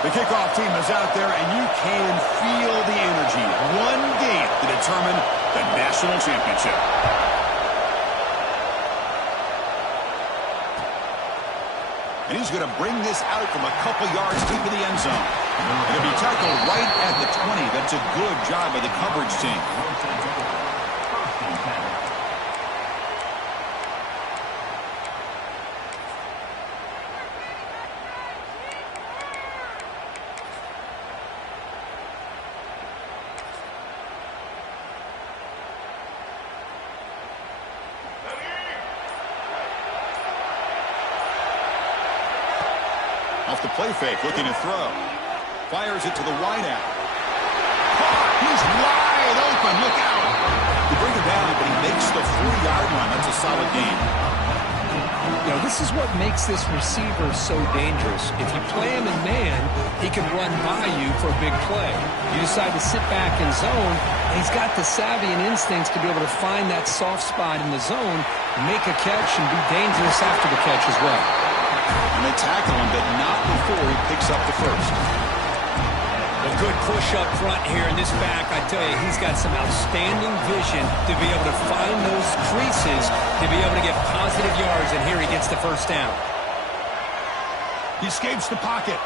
The kickoff team is out there, and you can feel the energy. One game to determine the national championship. And he's going to bring this out from a couple yards deep in the end zone. It'll be tackled right at the 20. That's a good job by the coverage team. Off the play fake, looking to throw. Fires it to the wideout. He's wide open. Look out. They bring him down, but he makes the 4-yard line. That's a solid gain. You know, this is what makes this receiver so dangerous. If you play him in man, he can run by you for a big play. You decide to sit back in zone, and he's got the savvy and instincts to be able to find that soft spot in the zone, make a catch, and be dangerous after the catch as well. And they tackle him, but not before he picks up the first. A good push up front here in this back. I tell you, he's got some outstanding vision to be able to find those creases, to be able to get positive yards, and here he gets the first down. He escapes the pocket.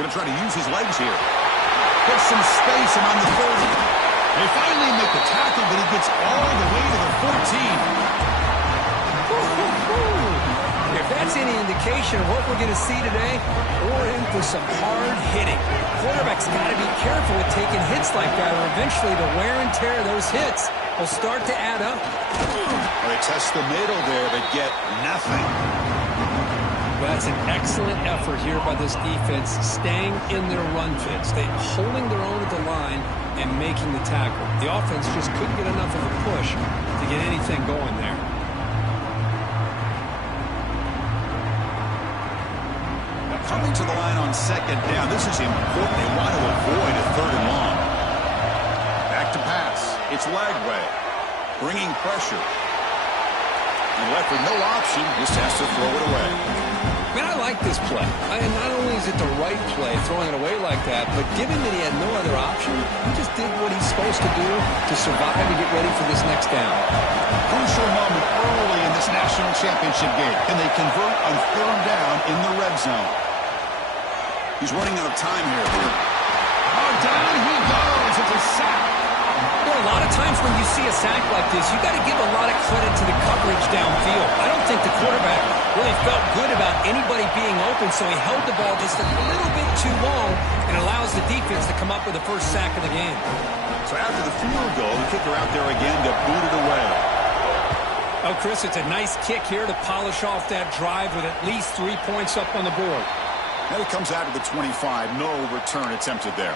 Going to try to use his legs here. Gets some space and on the 30. They finally make the tackle, but he gets all the way to the 14. If that's any indication of what we're going to see today, we're in for some hard hitting. Quarterback's got to be careful with taking hits like that, or eventually the wear and tear of those hits will start to add up. They test the middle there, but get nothing. Well, that's an excellent effort here by this defense, staying in their run fits. They holding their own at the line and making the tackle. The offense just couldn't get enough of a push to get anything going there. Coming to the line on second down. This is important. They want to avoid a third and long. Back to pass. It's Lagway. Bringing pressure. And left with no option. Just has to throw it away. Man, I like this play. Not only is it the right play, throwing it away like that, but given that he had no other option, he just did what he's supposed to do to survive and get ready for this next down. Crucial moment early in this national championship game. Can they convert on third down in the red zone? He's running out of time here. Oh, down he goes. It's a sack. You know, a lot of times when you see a sack like this, you got to give a lot of credit to the coverage downfield. I don't think the quarterback really felt good about anybody being open, so he held the ball just a little bit too long and allows the defense to come up with the first sack of the game. So after the field goal, the kicker out there again to boot it away. Oh, Chris, it's a nice kick here to polish off that drive with at least 3 points up on the board. Now he comes out of the 25. No return attempted there.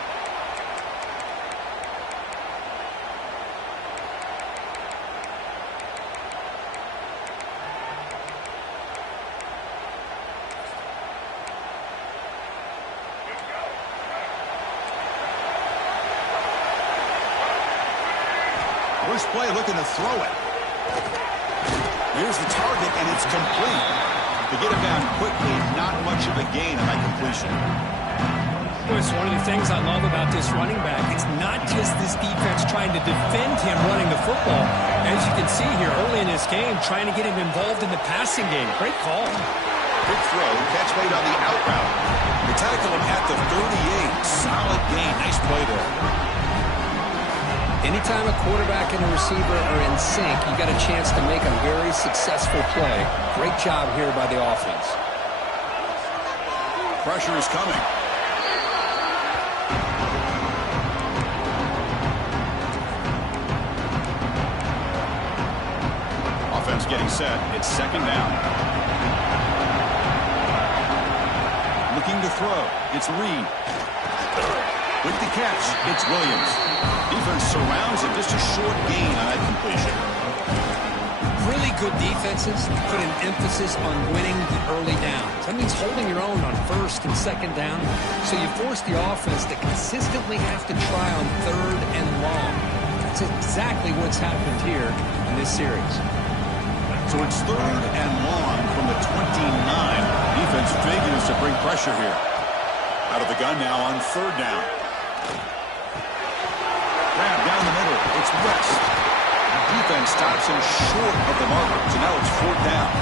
First play looking to throw it. Here's the target, and it's complete. To get him down quickly, not much of a gain on that completion. Well, it's one of the things I love about this running back. It's not just this defense trying to defend him running the football. As you can see here early in this game, trying to get him involved in the passing game. Great call. Good throw. Catch made on the out route. They tackle him at the 38. Solid gain. Nice play there. Anytime a quarterback and a receiver are in sync, you got a chance to make a very successful play. Great job here by the offense. Pressure is coming. Offense getting set. It's second down. Looking to throw. It's Reed. With the catch, it's Williams. Defense surrounds him. Just a short gain on that completion. Really good defenses put an emphasis on winning the early downs. That means holding your own on first and second down. So you force the offense to consistently have to try on third and long. That's exactly what's happened here in this series. So it's third and long from the 29. Defense figures to bring pressure here. Out of the gun now on third down. Grab down the middle. It's West. Defense stops him short of the marker. So now it's fourth down.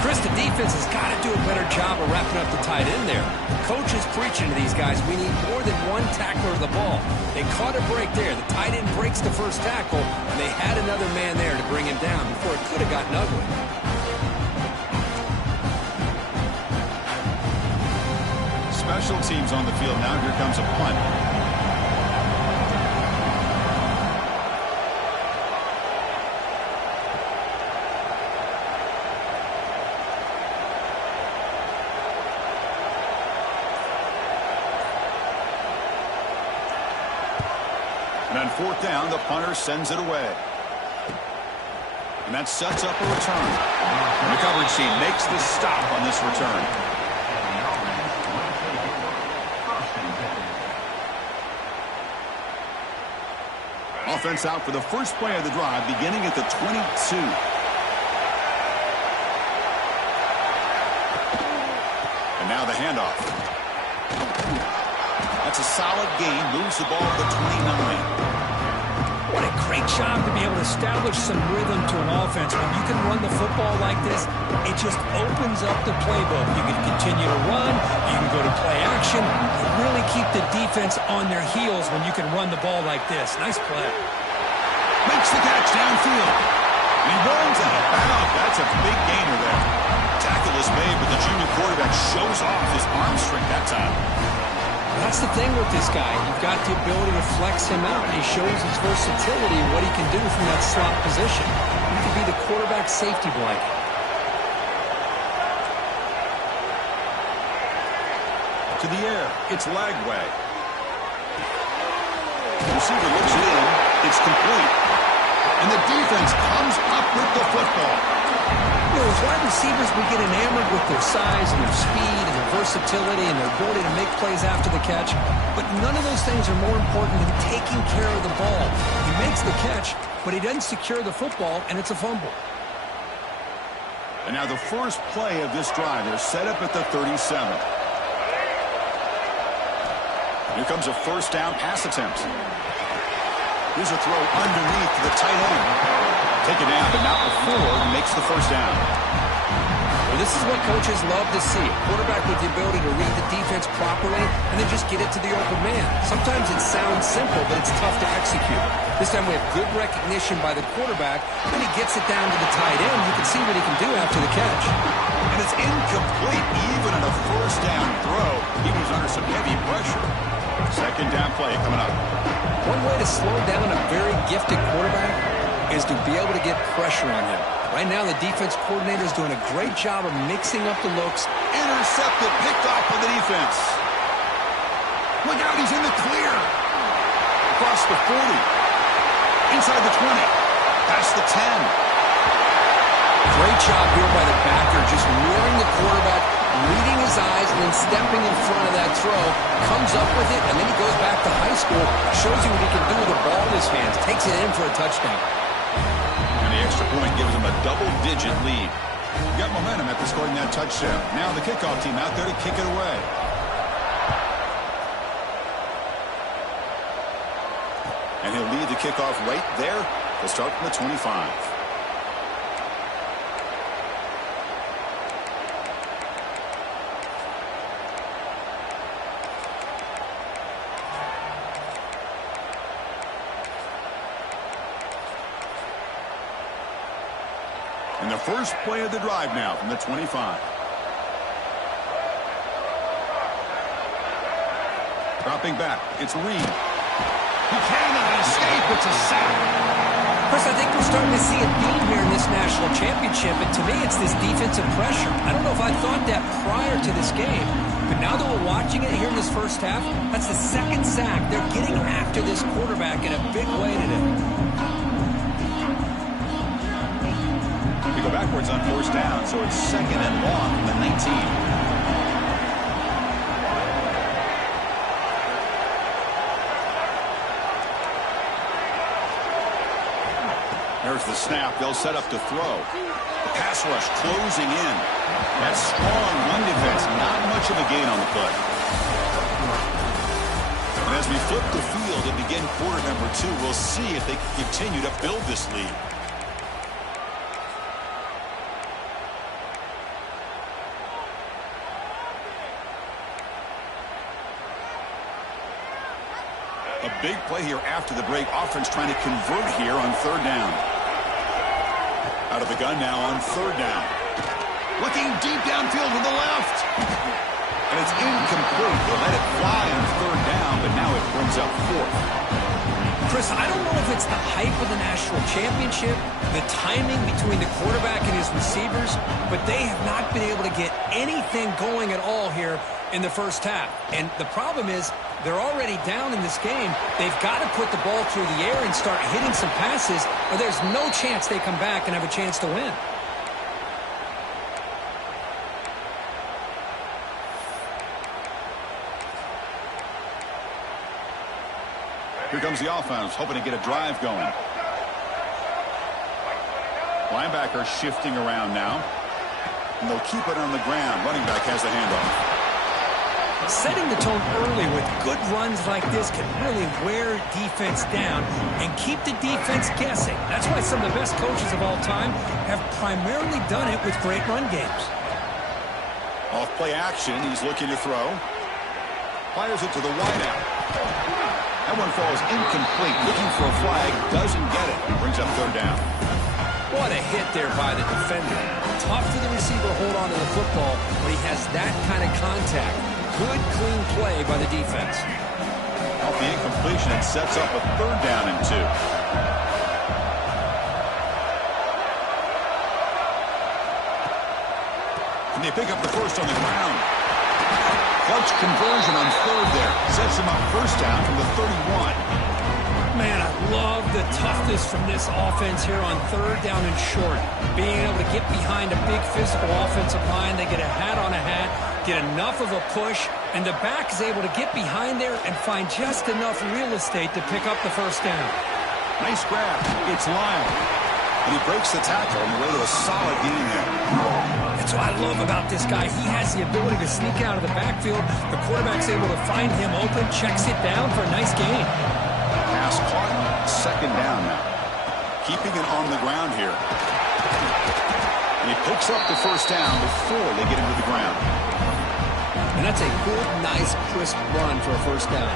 Chris, the defense has got to do a better job of wrapping up the tight end there. The coach is preaching to these guys, we need more than one tackler of the ball. They caught a break there. The tight end breaks the first tackle, and they had another man there to bring him down before it could have gotten ugly. Special teams on the field now. Here comes a punt. And on fourth down, the punter sends it away. And that sets up a return. And the coverage team makes the stop on this return. Offense out for the first play of the drive, beginning at the 22. And now the handoff. That's a solid gain. Moves the ball to the 29. What a great job to be able to establish some rhythm to an offense. When you can run the football like this, it just opens up the playbook. You can continue to run. You can go to play action. You really keep the defense on their heels when you can run the ball like this. Nice play. Makes the catch downfield. And he runs out of bounds. That's a big gainer there. Tackle is made, but the junior quarterback shows off his arm strength that time. That's the thing with this guy. You've got the ability to flex him out. He shows his versatility and what he can do from that slot position. He can be the quarterback safety blanket. To the air. It's Lagway. The receiver looks it in. It's complete. And the defense comes up with the football. You know, as wide receivers, we get enamored with their size and their speed and their versatility and their ability to make plays after the catch. But none of those things are more important than taking care of the ball. He makes the catch, but he doesn't secure the football, and it's a fumble. And now the first play of this drive. They're set up at the 37. Here comes a first down pass attempt. Here's a throw underneath to the tight end. Take it down, but not before he makes the first down. Well, this is what coaches love to see. A quarterback with the ability to read the defense properly and then just get it to the open man. Sometimes it sounds simple, but it's tough to execute. This time we have good recognition by the quarterback. When he gets it down to the tight end, you can see what he can do after the catch. And it's incomplete, even on a first down throw. He was under some heavy pressure. Second down play coming up. One way to slow down a very gifted quarterback is to be able to get pressure on him. Right now, the defense coordinator is doing a great job of mixing up the looks. Intercepted, picked off by the defense. Look out, he's in the clear. Across the 40. Inside the 20. Past the 10. Great job here by the backer, just mirroring the quarterback, reading his eyes, and then stepping in front of that throw. Comes up with it, and then he goes back to high school. Shows you what he can do with the ball in his hands. Takes it in for a touchdown. And the extra point gives him a double-digit lead. Got momentum after scoring that touchdown. Now the kickoff team out there to kick it away. And he'll lead the kickoff right there. They'll start from the 25. And the first play of the drive now from the 25. Dropping back. It's Reed. He cannot escape. It's a sack. Chris, I think we're starting to see a theme here in this national championship, and to me it's this defensive pressure. I don't know if I thought that prior to this game, but now that we're watching it here in this first half, that's the second sack. They're getting after this quarterback in a big way today. We go backwards on first down, so it's second and long from the 19. There's the snap. They'll set up to throw. The pass rush closing in. That strong run defense, not much of a gain on the play. And as we flip the field and begin quarter number 2, we'll see if they can continue to build this lead. A big play here after the break. Offense trying to convert here on third down. Out of the gun now on third down. Looking deep downfield to the left. And it's incomplete. They let it fly on third down, but now it brings up fourth. Chris, I don't know if it's the hype of the national championship the timing between the quarterback and his receivers, but they have not been able to get anything going at all here in the first half. And the problem is they're already down in this game. They've got to put the ball through the air and start hitting some passes, or there's no chance they come back and have a chance to win. Here comes the offense, hoping to get a drive going. Linebacker shifting around now. And they'll keep it on the ground. Running back has the handoff. Setting the tone early with good runs like this can really wear defense down and keep the defense guessing. That's why some of the best coaches of all time have primarily done it with great run games. Off play action, he's looking to throw. Fires it to the wideout. That one falls incomplete. Looking for a flag, doesn't get it. Brings up third down. What a hit there by the defender. Tough for the receiver to hold on to the football when he has that kind of contact. Good, clean play by the defense. Off the incompletion, it sets up a third down and 2. And they pick up the first on the ground. Clutch conversion on third there. Sets him up first down from the 31. Man, I love the toughness from this offense here on third down and short. Being able to get behind a big physical offensive line. They get a hat on a hat, get enough of a push, and the back is able to get behind there and find just enough real estate to pick up the first down. Nice grab. It's Lyle. And he breaks the tackle on the way to a solid gain there. That's what I love about this guy. He has the ability to sneak out of the backfield. The quarterback's able to find him open, checks it down for a nice gain. Pass caught. Second down now. Keeping it on the ground here. And he picks up the first down before they get him to the ground. And that's a good, nice, crisp run for a first down.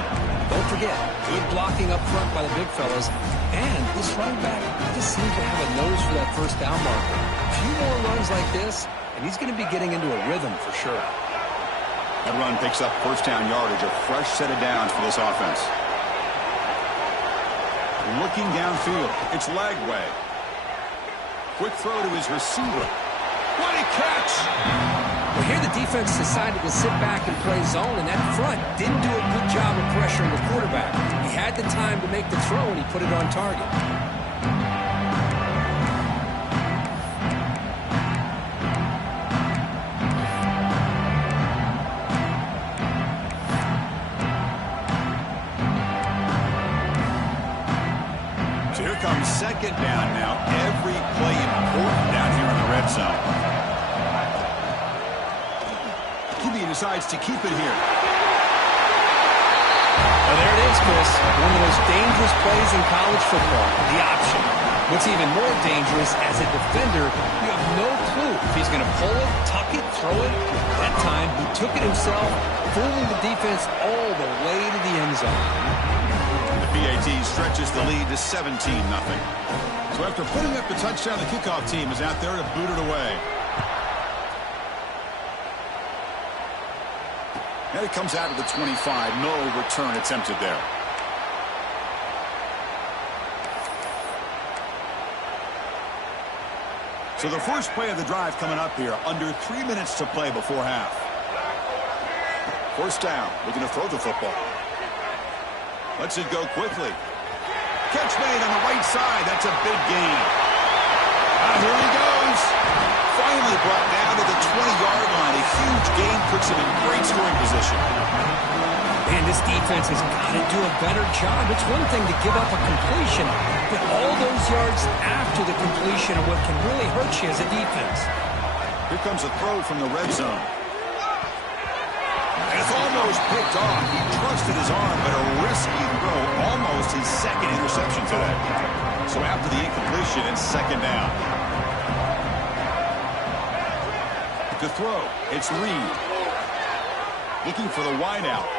Don't forget, good blocking up front by the big fellas. And this running back just seems to have a nose for that first down marker. A few more runs like this, and he's going to be getting into a rhythm for sure. That run picks up first down yardage, a fresh set of downs for this offense. Looking downfield, it's Lagway. Quick throw to his receiver. What a catch! Well, here the defense decided to sit back and play zone, and that front didn't do a good job of pressuring the quarterback. He had the time to make the throw, and he put it on target. So here comes second down now. Every play important down here in the red zone. QB decides to keep it here. Well, there it is, Chris. One of the most dangerous plays in college football, the option. What's even more dangerous, as a defender, you have no clue if he's going to pull it, tuck it, throw it. That time, he took it himself, fooling the defense all the way to the end zone. The PAT stretches the lead to 17-0. So after putting up the touchdown, the kickoff team is out there to boot it away. And it comes out of the 25. No return attempted there. So the first play of the drive coming up here. Under 3 minutes to play before half. First down. Looking to throw the football. Lets it go quickly. Catch made on the right side. That's a big gain. Here he goes. Finally brought down to the 20-yard line. A huge gain puts him in great scoring position. Man, this defense has got to do a better job. It's one thing to give up a completion, but all those yards after the completion are what can really hurt you as a defense. Here comes a throw from the red zone. And it's almost picked off. He trusted his arm, but a risky throw. Almost his second interception today. So after the incompletion, it's second down. To throw, it's Reed. Looking for the wideout.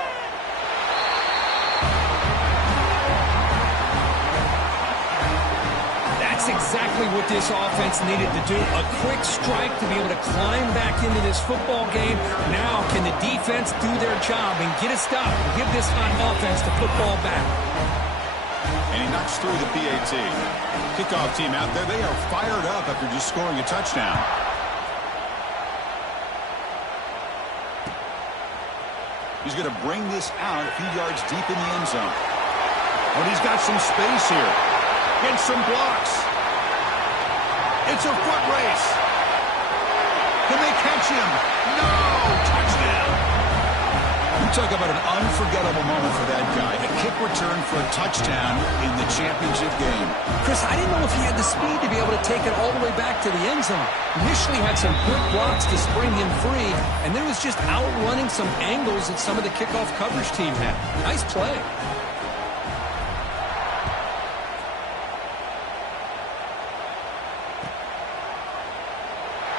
That's exactly what this offense needed to do. A quick strike to be able to climb back into this football game. Now can the defense do their job and get a stop and give this hot offense the football back? And he knocks through the PAT. Kickoff team out there, they are fired up after just scoring a touchdown. He's going to bring this out a few yards deep in the end zone. But he's got some space here. Gets some blocks. It's a foot race. Can they catch him? No! Touchdown! You talk about an unforgettable moment for that guy. A kick return for a touchdown in the championship game. Chris, I didn't know if he had the speed to be able to take it all the way back to the end zone. Initially had some good blocks to spring him free, and then was just outrunning some angles that some of the kickoff coverage team had. Nice play.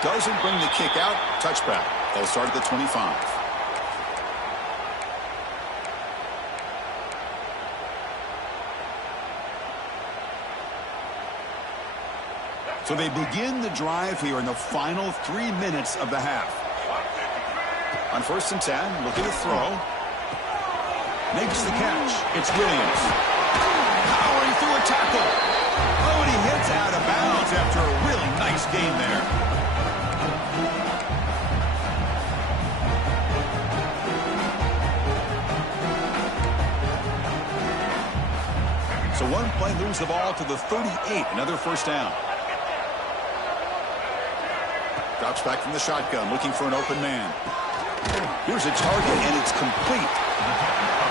Doesn't bring the kick out. Touchback. They'll start at the 25. So they begin the drive here in the final 3 minutes of the half. On 1st and 10, looking to throw. Makes the catch. It's Williams. Powering through a tackle. Oh, and he hits out of bounds after a really nice game there. So one play, lose the ball to the 38. Another first down. Drops back from the shotgun, looking for an open man. Here's a target, and it's complete.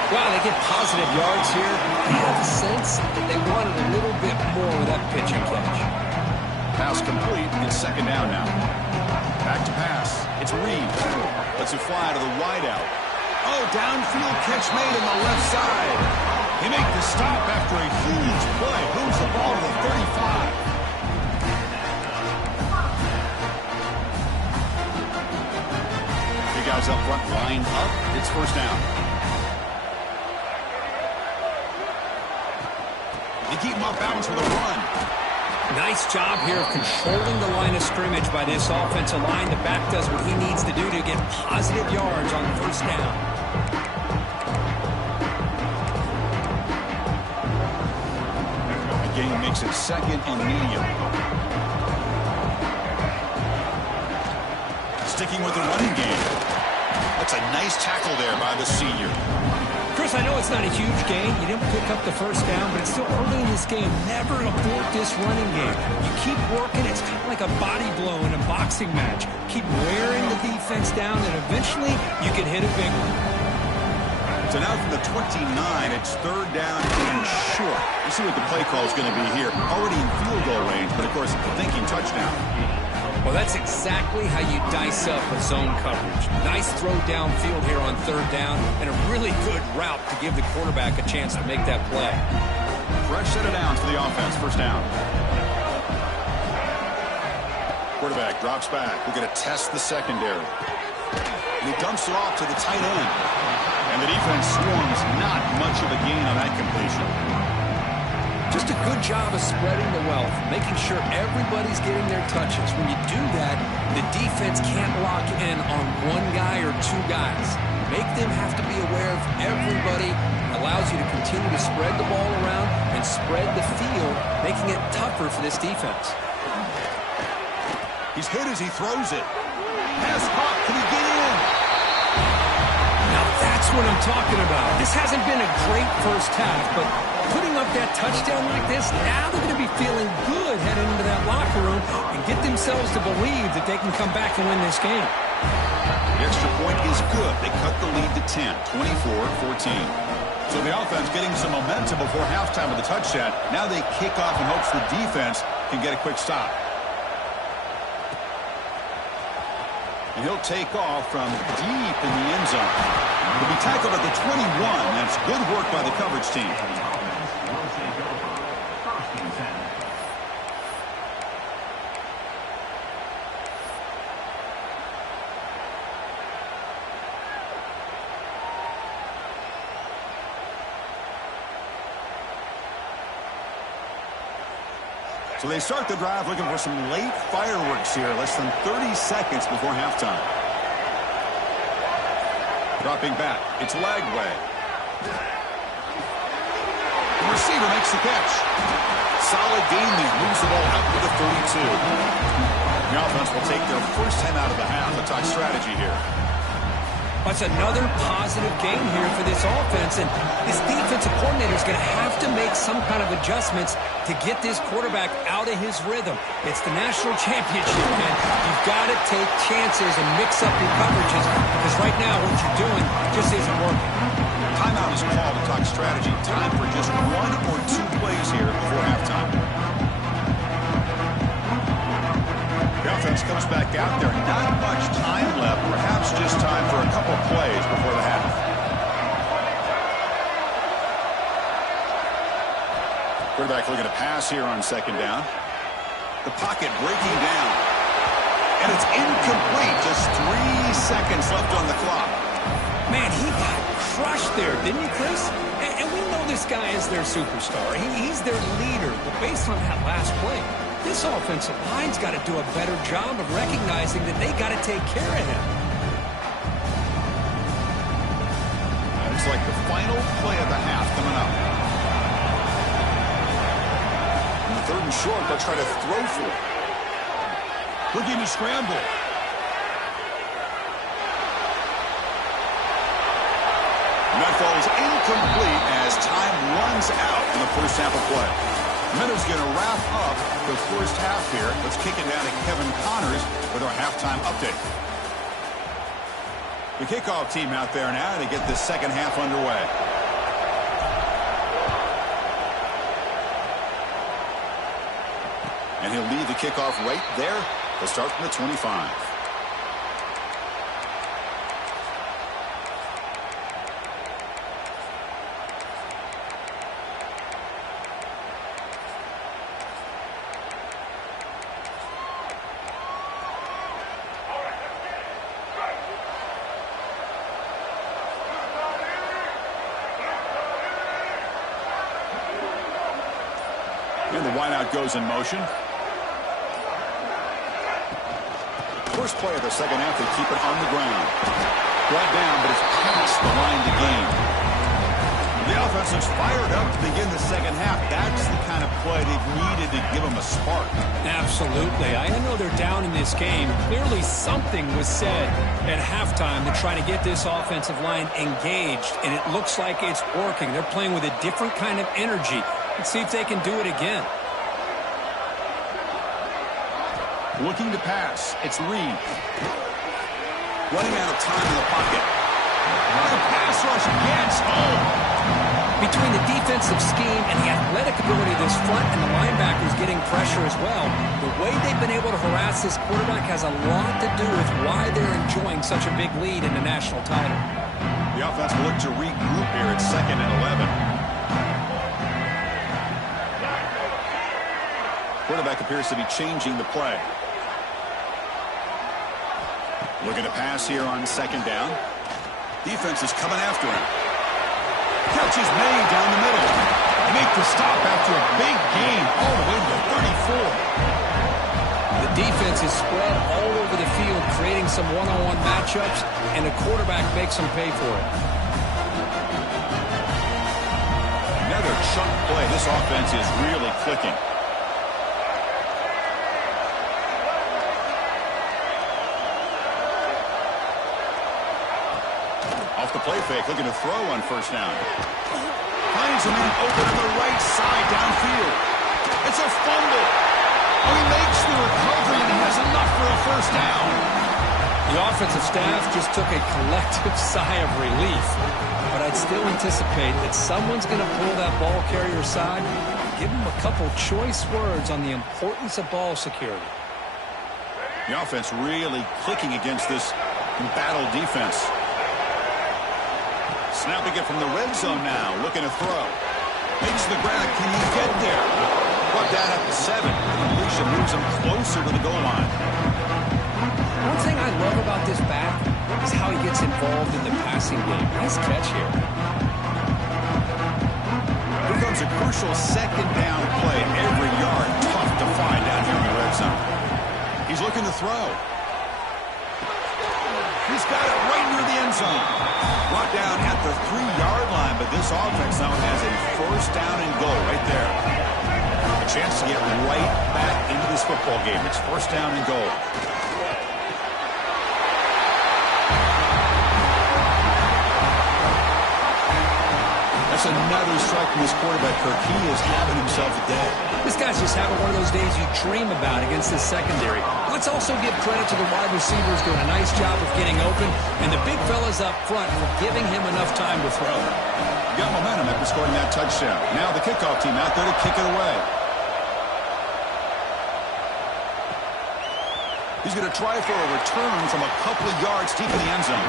Wow, they get positive yards here. I have a sense that they wanted a little bit more with that pitch and catch. Pass complete. It's 2nd down now. Back to pass. It's Reed. Lets it fly to the wideout. Oh, downfield catch made on the left side. They make the stop after a huge play. Moves the ball to the 35. Guys up front, lined up. It's 1st down. They keep him off balance with a run. Nice job here of controlling the line of scrimmage by this offensive line. The back does what he needs to do to get positive yards on 1st down. The game makes it 2nd and medium. Sticking with the running game. That's a nice tackle there by the senior. Chris, I know it's not a huge gain. You didn't pick up the 1st down, but it's still early in this game. Never abort this running game. You keep working. It's kind of like a body blow in a boxing match. Keep wearing the defense down, and eventually you can hit a big one. So now from the 29, it's 3rd down and short. You see what the play call is going to be here. Already in field goal range, but of course, thinking touchdown. Well, that's exactly how you dice up a zone coverage. Nice throw downfield here on 3rd down, and a really good route to give the quarterback a chance to make that play. Fresh set of downs for the offense. 1st down. Quarterback drops back. We're going to test the secondary. And he dumps it off to the tight end. And the defense swarms. Not much of a gain on that completion. Just a good job of spreading the wealth, making sure everybody's getting their touches. When you do that, the defense can't lock in on one guy or 2 guys. Make them have to be aware of everybody. Allows you to continue to spread the ball around and spread the field, making it tougher for this defense. He's hit as he throws it. Pass caught. Can he get in? Now that's what I'm talking about. This hasn't been a great first half, but putting up that touchdown like this, now they're going to be feeling good heading into that locker room and get themselves to believe that they can come back and win this game. The extra point is good. They cut the lead to 10, 24-14. So the offense getting some momentum before halftime with a touchdown. Now they kick off in hopes the defense can get a quick stop. And he'll take off from deep in the end zone. He'll be tackled at the 21. That's good work by the coverage team. So they start the drive looking for some late fireworks here. Less than 30 seconds before halftime. Dropping back. It's Lagway. The receiver receiver makes the catch. Solid gain there. Moves the ball out to the 32. The offense will take their first time out of the half. A talk strategy here. That's another positive game here for this offense, and this defensive coordinator is going to have to make some kind of adjustments to get this quarterback out of his rhythm. It's the national championship, man. You've got to take chances and mix up your coverages, because right now what you're doing just isn't working. Timeout is called to talk strategy. Time for just 1 or 2 plays here before halftime. The offense comes back out there. Not much time left. Perhaps just time for a couple plays before the half. Quarterback looking to pass here on second down. The pocket breaking down. And it's incomplete. Just 3 seconds left on the clock. Man, he got crushed there, didn't he, Chris? And we know this guy is their superstar. He's their leader. But based on that last play, this offensive line's got to do a better job of recognizing that they got to take care of him. Looks like the final play of the half coming up. On the 3rd and short, they'll try to throw for it. Looking to scramble. And that falls incomplete as time runs out in the first half of play. Minnows going to wrap up the first half here. Let's kick it down to Kevin Connors with our halftime update. The kickoff team out there now to get this second half underway. And he'll lead the kickoff right there. They'll start from the 25. And the wideout goes in motion. First play of the second half, they keep it on the ground. Brought down, but it's past the line to gain. The offense looks fired up to begin the second half. That's the kind of play they've needed to give them a spark. Absolutely. I know they're down in this game. Clearly something was said at halftime to try to get this offensive line engaged, and it looks like it's working. They're playing with a different kind of energy. Let's see if they can do it again. Looking to pass. It's Reed. Running out of time in the pocket. The pass rush gets home. Between the defensive scheme and the athletic ability of this front and the linebackers getting pressure as well, the way they've been able to harass this quarterback has a lot to do with why they're enjoying such a big lead in the national title. The offense will look to regroup here at 2nd and 11. Quarterback appears to be changing the play. Looking to pass here on second down. Defense is coming after him. Catch is made down the middle. They make the stop after a big gain all the way to the 34. The defense is spread all over the field, creating some one-on-one matchups, and the quarterback makes them pay for it. Another chunk play. This offense is really clicking. Off the play fake, looking to throw on first down. Finds a man open on the right side downfield. It's a fumble. Oh, he makes the recovery and he has enough for a first down. The offensive staff just took a collective sigh of relief. But I'd still anticipate that someone's going to pull that ball carrier aside and give him a couple choice words on the importance of ball security. The offense really clicking against this embattled defense. Snapping it from the red zone now, looking to throw. Makes the grab. Can he get there? Brought that up to 7. Completion moves him closer to the goal line. One thing I love about this back is how he gets involved in the passing game. Nice catch here. Here comes a crucial second down play. Every yard tough to find out here in the red zone. He's looking to throw. He's got it right near the end zone. Brought down at the 3-yard line, but this offense now has a first down and goal right there. A chance to get right back into this football game. It's first down and goal. That's another strike from this quarterback, Kirk. He is having himself a day. This guy's just having one of those days you dream about against this secondary. Let's also give credit to the wide receivers doing a nice job of getting open, and the big fellas up front for giving him enough time to throw. Got momentum after scoring that touchdown. Now the kickoff team out there to kick it away. He's going to try for a return from a couple of yards deep in the end zone.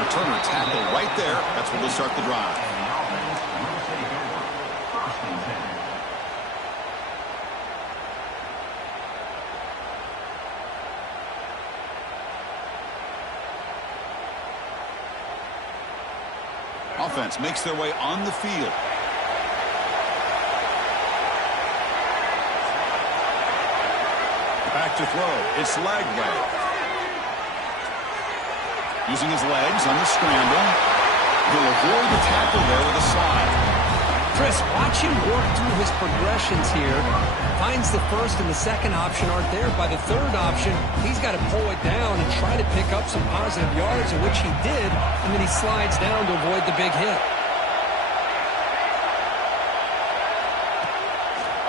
Returner tackle right there. That's where they'll start the drive. Offense makes their way on the field. Back to throw. It's Lagway. Using his legs on the scramble. He'll avoid the tackle there with a slide. Chris, watch him work through his progressions here. Finds the first and the second option aren't there. By the third option, he's got to pull it down and try to pick up some positive yards, in which he did, and then he slides down to avoid the big hit.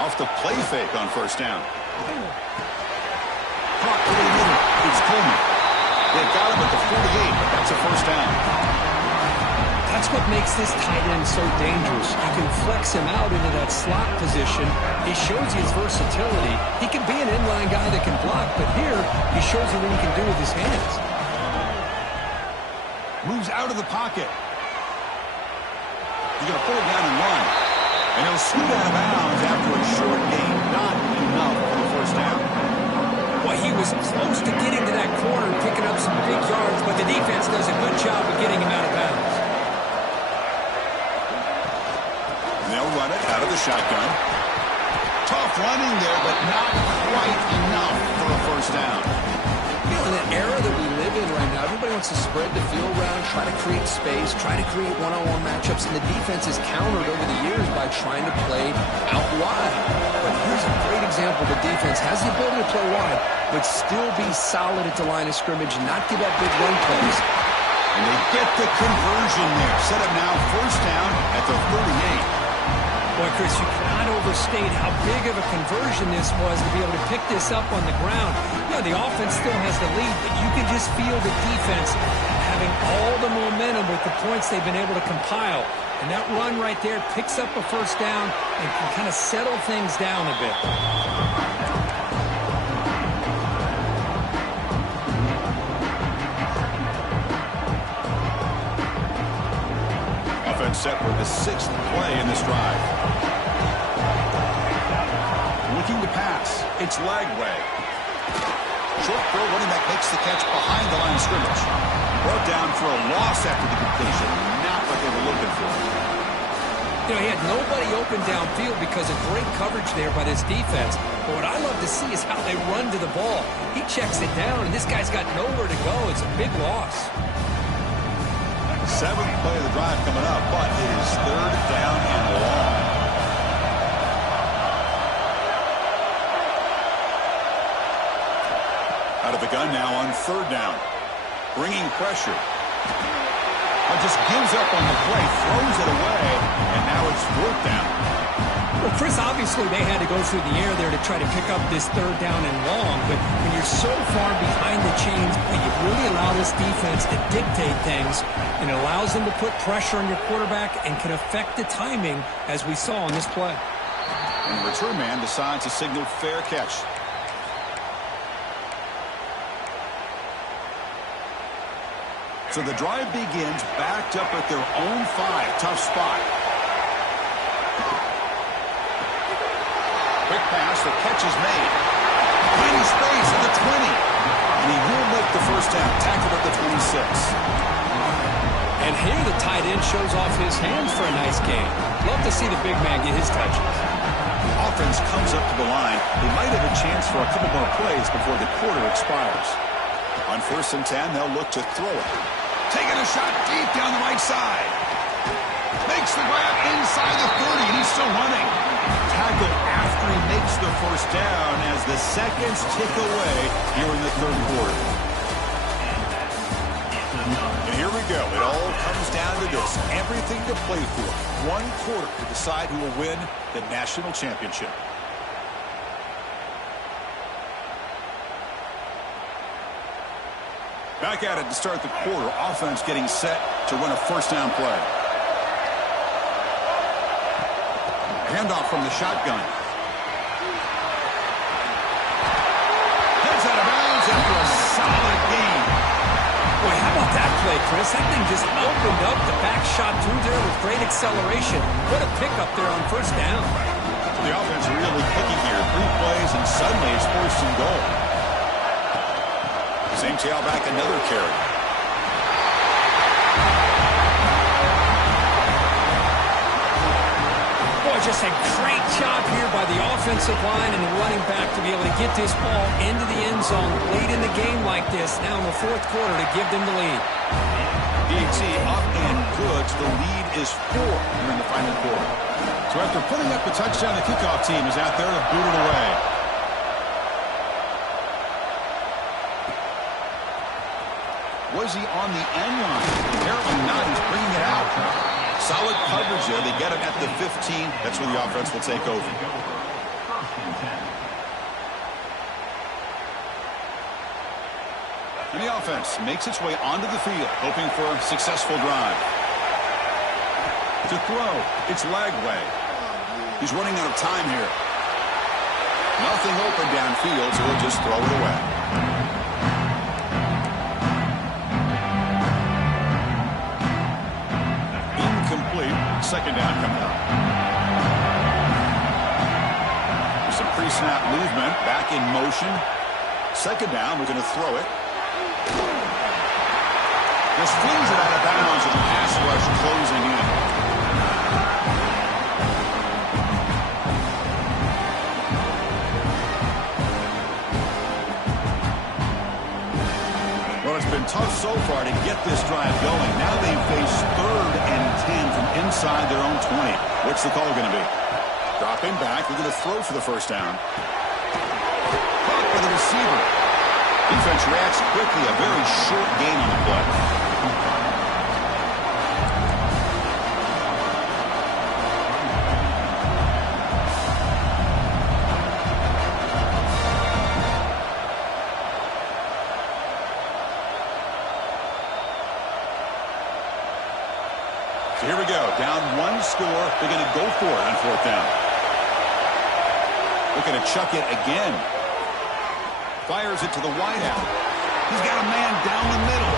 Off the play fake on first down. Caught pretty good. It's Coleman. They got him at the 48, but that's a first down. That's what makes this tight end so dangerous. You can flex him out into that slot position. He shows you his versatility. He can be an inline guy that can block, but here he shows you what he can do with his hands. Moves out of the pocket. He's going to pull it down and run. And he'll scoot out of bounds after a short gain. Not enough for the first down. Well, he was close to getting to that corner and picking up some big yards, but the defense does a good job of getting him out of bounds. They'll run it out of the shotgun. Tough running there, but not quite enough for a first down. You know, in the era that we live in right now, everybody wants to spread the field around, try to create space, try to create one-on-one matchups, and the defense is countered over the years by trying to play out wide. But here's a great example. The defense has the ability to play wide, but still be solid at the line of scrimmage and not give up big run plays. And they get the conversion there. Set up now first down at the 38. Boy, Chris, you cannot overstate how big of a conversion this was to be able to pick this up on the ground. You know, the offense still has the lead, but you can just feel the defense having all the momentum with the points they've been able to compile. And that run right there picks up a first down and can kind of settle things down a bit. Offense set for the 6th play in this drive. Looking to pass. It's Lagway. Short throw, running back makes the catch behind the line of scrimmage. Brought down for a loss after the completion. Not what they were looking for. You know, he had nobody open downfield because of great coverage there by this defense. But what I love to see is how they run to the ball. He checks it down, and this guy's got nowhere to go. It's a big loss. 7th play of the drive coming up, but it is 3rd down and long. Out of the gun now on 3rd down. Bringing pressure. Just gives up on the play, throws it away, and now it's 4th down. Well, Chris, obviously they had to go through the air there to try to pick up this 3rd down and long, but when you're so far behind the chains, you really allow this defense to dictate things, and it allows them to put pressure on your quarterback and can affect the timing, as we saw on this play. And the return man decides to signal fair catch. So the drive begins backed up at their own 5. Tough spot. Quick pass. The catch is made. Tiny space at the 20. And he will make the first down. Tackled at the 26. And here the tight end shows off his hands for a nice game. Love to see the big man get his touches. Offense comes up to the line. They might have a chance for a couple more plays before the quarter expires. On 1st and 10, they'll look to throw it. Taking a shot deep down the right side. Makes the grab inside the 30, and he's still running. Tackle after he makes the first down as the seconds tick away here in the third quarter. And here we go. It all comes down to this. Everything to play for. One quarter to decide who will win the national championship. Back at it to start the quarter. Offense getting set to run a first down play. Handoff from the shotgun. Heads out of bounds after a solid gain. Boy, how about that play, Chris? That thing just opened up. The back shot through there with great acceleration. What a pickup there on first down. The offense really clicking here. 3 plays, and suddenly it's first and goal. Same tailback, another carry. Boy, just a great job here by the offensive line and the running back to be able to get this ball into the end zone late in the game like this, now in the fourth quarter, to give them the lead. DT up and good. So the lead is 4 here in the final quarter. So after putting up the touchdown, the kickoff team is out there to boot it away. Was he on the end line? Apparently not. He's bringing it out. Solid coverage there. They get him at the 15. That's where the offense will take over. And the offense makes its way onto the field, hoping for a successful drive. To throw, it's Lagway. He's running out of time here. Nothing open downfield, so he'll just throw it away. Second down coming up. There's some pre-snap movement. Back in motion. Second down. We're going to throw it. Just flings it out of bounds with the pass rush closing in. Well, it's been tough so far to get this drive going. Now they face 3rd and 10 from inside their own 20. What's the call going to be? Dropping back. We're going to throw for the first down. Caught by the receiver. Defense reacts quickly. A very short gain on the play. So here we go. Down 1 score. They're going to go for it on 4th down. Looking to chuck it again. Fires it to the wideout. He's got a man down the middle.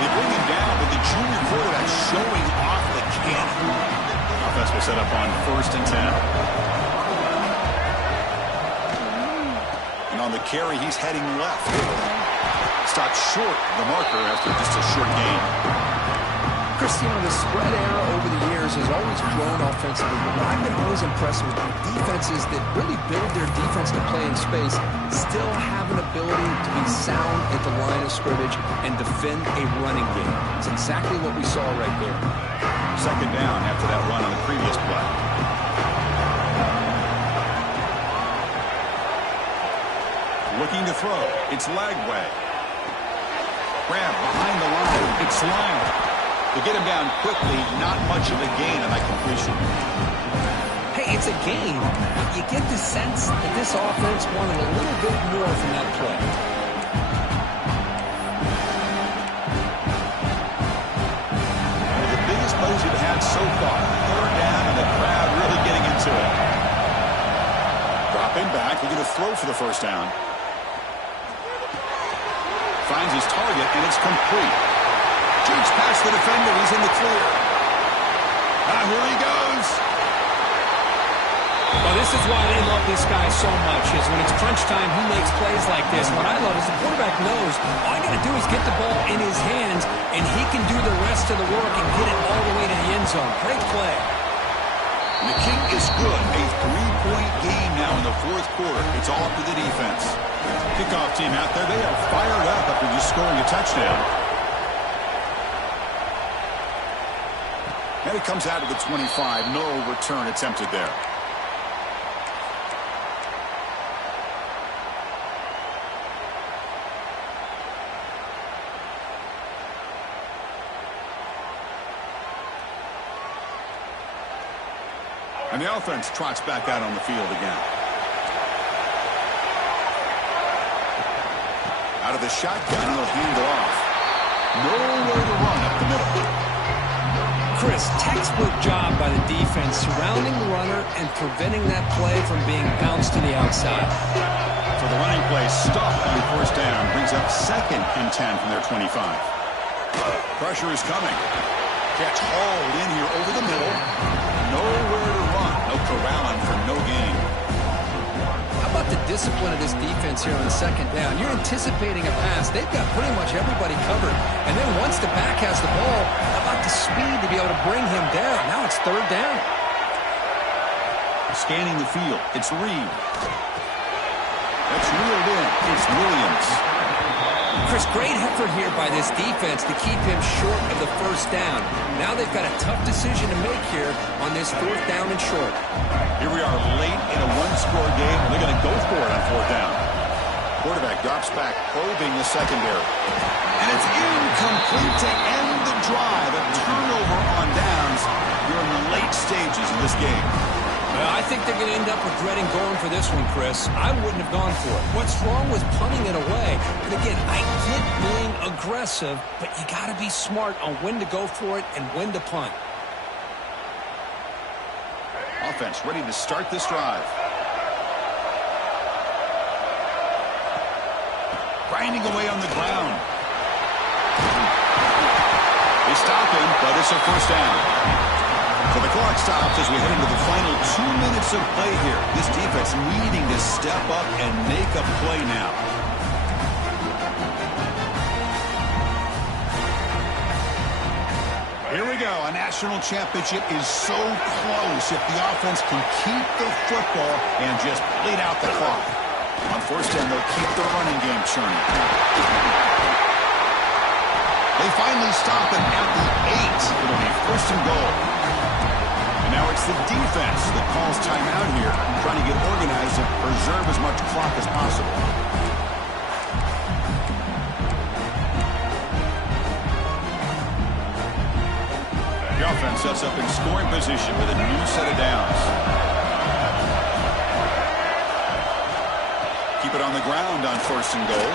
They bring him down, but the junior quarterback showing off the cannon. Offense will set up on 1st and 10. And on the carry, he's heading left. Stopped short the marker after just a short gain. Cristiano, the spread era over the years has always grown offensively, but what I've been always impressed with defenses that really build their defense to play in space still have an ability to be sound at the line of scrimmage and defend a running game. It's exactly what we saw right there. Second down after that run on the previous play. Looking to throw. It's Lagway. Grab behind the line. It's Lime. To get him down quickly, not much of a gain on that completion. Hey, it's a gain. You get the sense that this offense wanted a little bit more from that play. One of the biggest plays we've had so far. 3rd down, and the crowd really getting into it. Dropping back. We're going to throw for the first down. Finds his target, and it's complete. Shoots past the defender. He's in the clear. Here he goes. Well, this is why they love this guy so much, is when it's crunch time, he makes plays like this. What I love is the quarterback knows all you got to do is get the ball in his hands, and he can do the rest of the work and get it all the way to the end zone. Great play. And the kick is good. A 3-point game now in the 4th quarter. It's all up to the defense. Kickoff team out there, they are fired up after just scoring a touchdown. And it comes out to the 25. No return attempted there. And the offense trots back out on the field again. Out of the shotgun, he'll hand it off. Nowhere to run up the middle. Chris, textbook job by the defense surrounding the runner and preventing that play from being bounced to the outside. For the running play, stopped on first down. Brings up 2nd and 10 from their 25. Pressure is coming. Catch hauled in here over the middle. Nowhere to run. No corralling for no gain. How about the discipline of this defense here on 2nd down? You're anticipating a pass. They've got pretty much everybody covered. And then once the back has the ball, how about the speed to be able to bring him down? Now it's 3rd down. Scanning the field. It's Reed. That's reeled in. It's Williams. Chris, great effort here by this defense to keep him short of the 1st down. Now they've got a tough decision to make here on this 4th down and short. Here we are late in a one-score game. They're going to go for it on 4th down. Quarterback drops back, probing the secondary. And it's incomplete to end the drive. A turnover on downs. You're in the late stages of this game. Well, I think they're going to end up regretting going for this one, Chris. I wouldn't have gone for it. What's wrong with punting it away? And again, I get being aggressive, but you got to be smart on when to go for it and when to punt. Offense ready to start this drive. Grinding away on the ground. They stop him, but it's a 1st down. So the clock stops as we head into the final 2 minutes of play here. This defense needing to step up and make a play now. Here we go. A national championship is so close if the offense can keep the football and just bleed out the clock. On 1st down, they'll keep the running game churning. They finally stop him at the 8. It'll be 1st and goal. And now it's the defense that calls timeout here, trying to get organized and preserve as much clock as possible. The offense sets up in scoring position with a new set of downs. Keep it on the ground on 1st and goal.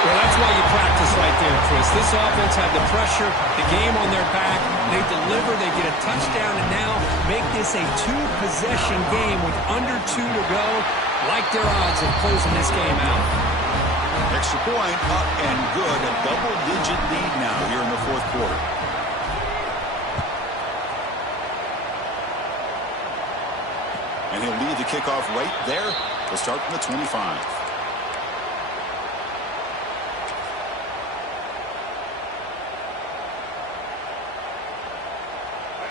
Well, that's why you practice right there, Chris. This offense had the pressure, the game on their back. They deliver, they get a touchdown, and now make this a 2-possession game with under 2 to go. Like their odds of closing this game out. Extra point, up and good. A double-digit lead now here in the 4th quarter. And he'll lead the kickoff right there. We'll start from the 25.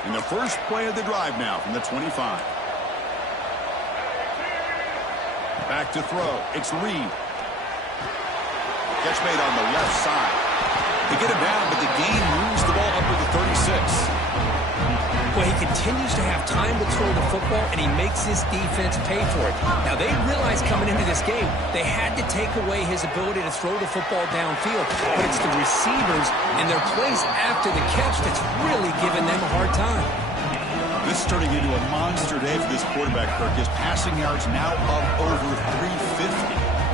In the first play of the drive now from the 25. Back to throw. It's Reed. Catch made on the left side. They get him down, but the gain moves the ball up to the 36. Well, he continues to have time to throw the football, and he makes this defense pay for it. Now, they realized coming into this game, they had to take away his ability to throw the football downfield. But it's the receivers and their plays after the catch that's really giving them a hard time. This is turning into a monster day for this quarterback, Kirk. His passing yards now up over 350.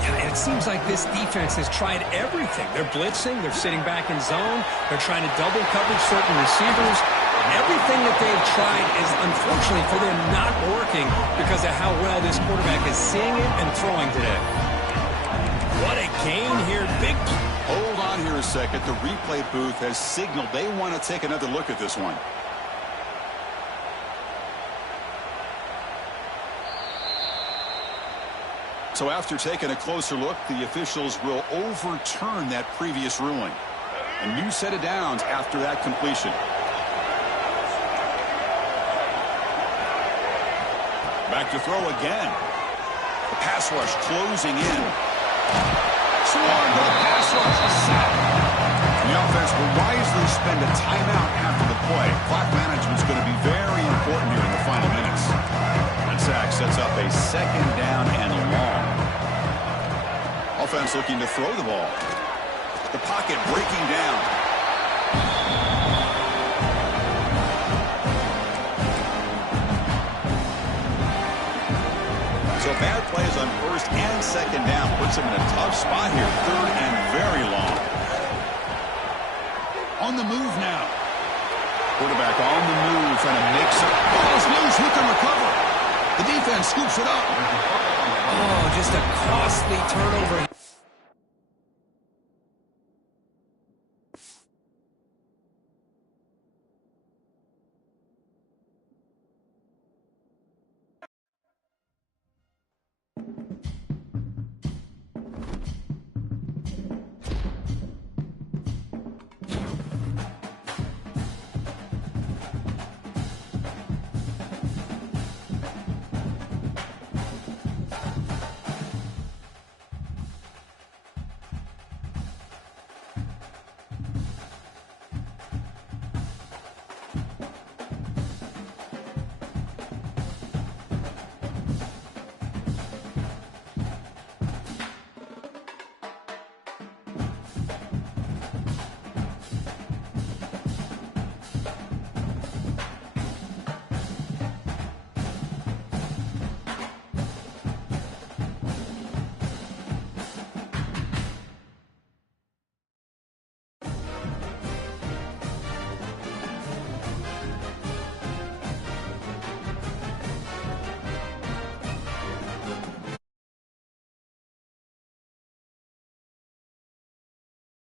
Yeah, and it seems like this defense has tried everything. They're blitzing, they're sitting back in zone, they're trying to double coverage certain receivers. Everything that they've tried is, unfortunately for them, not working because of how well this quarterback is seeing it and throwing today. What a gain here. Big. Hold on here a second. The replay booth has signaled they want to take another look at this one. So after taking a closer look, the officials will overturn that previous ruling. A new set of downs after that completion. Back to throw again. The pass rush closing in. Swarm, the pass rush is set. And the offense will wisely spend a timeout after the play. Clock management's going to be very important here in the final minutes. That sack sets up a second down and long. Offense looking to throw the ball. The pocket breaking down. So bad plays on first and second down puts him in a tough spot here. Third and very long. On the move now. Quarterback on the move, trying to make some. Ball's loose. Who can recover? The defense scoops it up. Oh, just a costly turnover.